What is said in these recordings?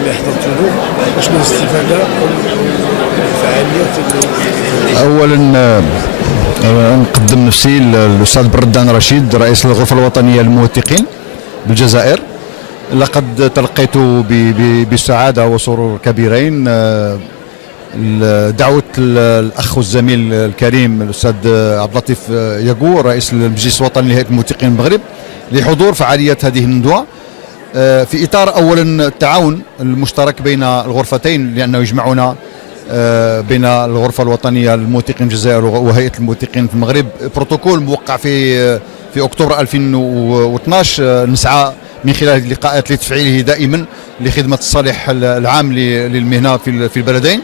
اللي حضرت له، شنو الاستفاده والفعاليات اولا نقدم نفسي الاستاذ بردان رشيد رئيس الغرفه الوطنيه للموثقين بالجزائر. لقد تلقيت بسعاده وسرور كبيرين دعوه الاخ والزميل الكريم الاستاذ عبد اللطيف ياغو رئيس المجلس الوطني لهيئه الموثقين المغرب لحضور فعاليات هذه الندوه في اطار اولا التعاون المشترك بين الغرفتين، لانه يجمعنا بين الغرفه الوطنيه للموثقين في الجزائر وهيئه الموثقين في المغرب بروتوكول موقع في اكتوبر 2012. نسعى من خلال اللقاءات لتفعيله دائما لخدمه الصالح العام للمهنه في البلدين.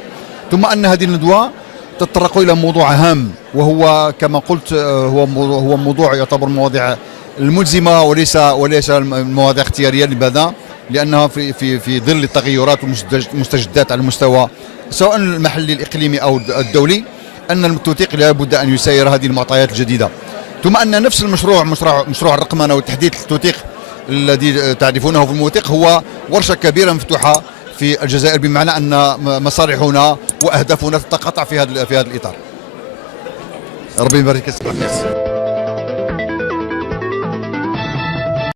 ثم ان هذه الندوه تتطرق الى موضوع هام، وهو كما قلت هو موضوع يعتبر مواضيع الملزمه وليس مواضيع اختياريه. لماذا؟ لانها في ظل التغيرات والمستجدات على المستوى سواء المحلي الاقليمي او الدولي، ان التوثيق لابد ان يسير هذه المعطيات الجديده. ثم ان نفس مشروع الرقمنه وتحديث التوثيق الذي تعرفونه في الموثق هو ورشه كبيره مفتوحه في الجزائر، بمعنى ان مصالحنا واهدافنا تتقاطع في هذا الاطار. ربي يبارك فيك.